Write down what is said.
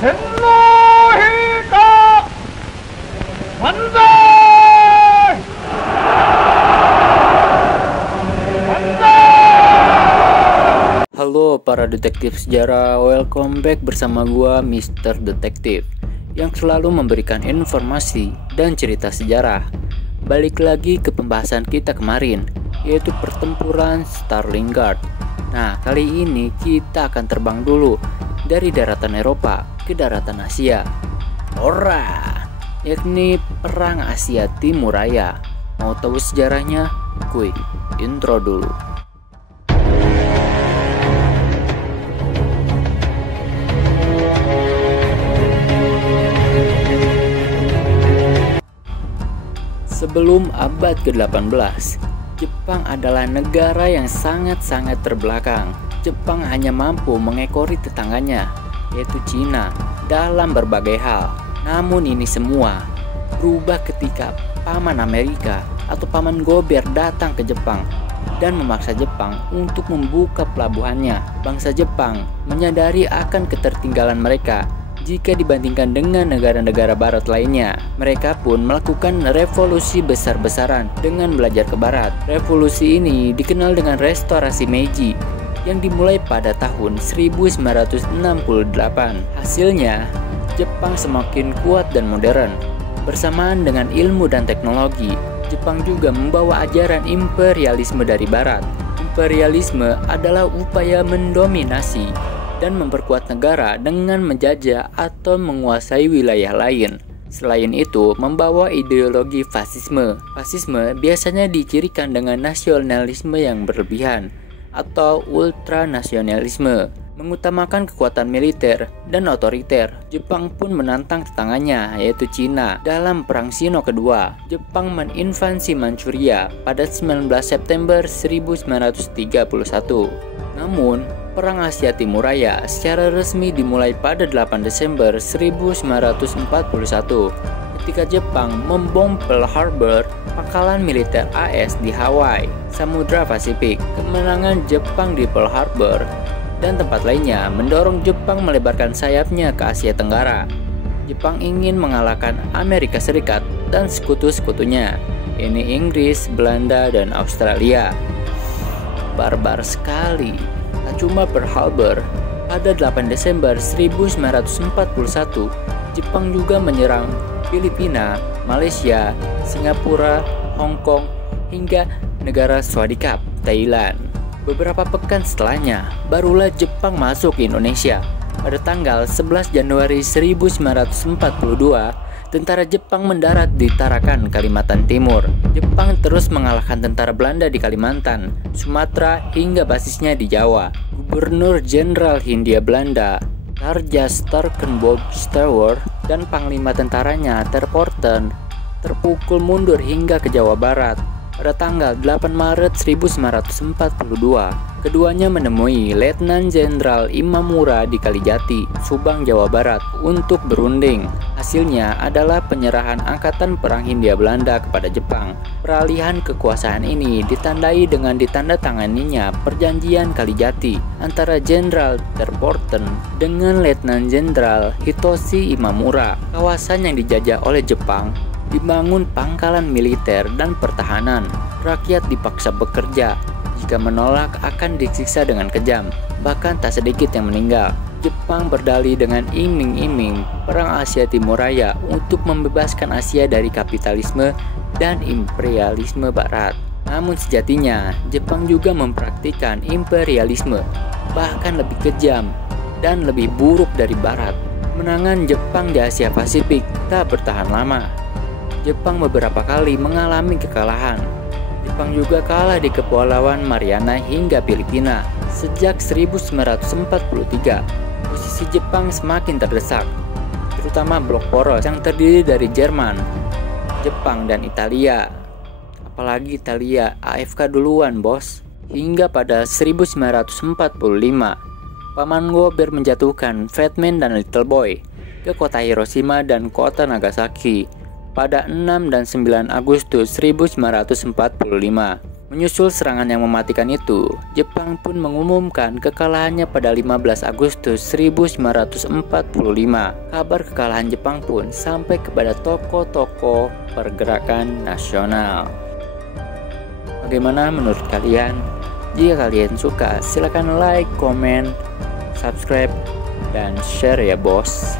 天皇陛下万歳万歳. Halo para detektif sejarah, welcome back bersama gua Mr. Detektif yang selalu memberikan informasi dan cerita sejarah. Balik lagi ke pembahasan kita kemarin, yaitu pertempuran Stalingrad. Nah, kali ini kita akan terbang dulu dari daratan Eropa ke daratan Asia. Ora, yakni Perang Asia Timur Raya. Mau tahu sejarahnya? Kuy, intro dulu. Sebelum abad ke-18, Jepang adalah negara yang sangat-sangat terbelakang. Jepang hanya mampu mengekori tetangganya, yaitu Cina, dalam berbagai hal. Namun ini semua berubah ketika Paman Amerika atau Paman Gobier datang ke Jepang dan memaksa Jepang untuk membuka pelabuhannya. Bangsa Jepang menyadari akan ketertinggalan mereka jika dibandingkan dengan negara-negara barat lainnya. Mereka pun melakukan revolusi besar-besaran dengan belajar ke barat. Revolusi ini dikenal dengan Restorasi Meiji yang dimulai pada tahun 1968. Hasilnya, Jepang semakin kuat dan modern. Bersamaan dengan ilmu dan teknologi, Jepang juga membawa ajaran imperialisme dari barat. Imperialisme adalah upaya mendominasi dan memperkuat negara dengan menjajah atau menguasai wilayah lain. Selain itu, membawa ideologi fasisme. Fasisme biasanya dicirikan dengan nasionalisme yang berlebihan atau ultranasionalisme, mengutamakan kekuatan militer dan otoriter. Jepang pun menantang tetangganya, yaitu Cina. Dalam Perang Sino Kedua, Jepang menginvasi Manchuria pada 19 September 1931. Namun, Perang Asia Timur Raya secara resmi dimulai pada 8 Desember 1941 ketika Jepang membom Pearl Harbor, pangkalan militer AS di Hawaii, Samudra Pasifik. Kemenangan Jepang di Pearl Harbor dan tempat lainnya mendorong Jepang melebarkan sayapnya ke Asia Tenggara. Jepang ingin mengalahkan Amerika Serikat dan sekutu-sekutunya, ini Inggris, Belanda, dan Australia. Barbar sekali. Tak cuma Pearl Harbor, pada 8 Desember 1941, Jepang juga menyerang Filipina, Malaysia, Singapura, Hong Kong, hingga negara Swadikap, Thailand. Beberapa pekan setelahnya, barulah Jepang masuk ke Indonesia. Pada tanggal 11 Januari 1942, tentara Jepang mendarat di Tarakan, Kalimantan Timur. Jepang terus mengalahkan tentara Belanda di Kalimantan, Sumatera, hingga basisnya di Jawa. Gubernur Jenderal Hindia Belanda, Tarja Starkenborg Stewart, dan panglima tentaranya Terporten terpukul mundur hingga ke Jawa Barat. Pada tanggal 8 Maret 1942, keduanya menemui Letnan Jenderal Imamura di Kalijati, Subang, Jawa Barat untuk berunding. Hasilnya adalah penyerahan Angkatan Perang Hindia Belanda kepada Jepang. Peralihan kekuasaan ini ditandai dengan ditandatanganinya Perjanjian Kalijati antara Jenderal Terporten dengan Letnan Jenderal Hitoshi Imamura. Kawasan yang dijajah oleh Jepang dibangun pangkalan militer dan pertahanan. Rakyat dipaksa bekerja. Jika menolak akan disiksa dengan kejam. Bahkan tak sedikit yang meninggal. Jepang berdalih dengan iming-iming Perang Asia Timur Raya untuk membebaskan Asia dari kapitalisme dan imperialisme barat. Namun sejatinya, Jepang juga mempraktikkan imperialisme, bahkan lebih kejam dan lebih buruk dari barat. Kemenangan Jepang di Asia Pasifik tak bertahan lama. Jepang beberapa kali mengalami kekalahan. Jepang juga kalah di Kepulauan Mariana hingga Filipina. Sejak 1943, posisi Jepang semakin terdesak, terutama blok poros yang terdiri dari Jerman, Jepang, dan Italia. Apalagi Italia, AFK duluan bos. Hingga pada 1945, Paman Gobier menjatuhkan Fat Man dan Little Boy ke kota Hiroshima dan kota Nagasaki pada 6 dan 9 Agustus 1945, Menyusul serangan yang mematikan itu, Jepang pun mengumumkan kekalahannya pada 15 Agustus 1945. Kabar kekalahan Jepang pun sampai kepada tokoh-tokoh pergerakan nasional. Bagaimana menurut kalian? Jika kalian suka, silakan like, komen, subscribe, dan share ya bos.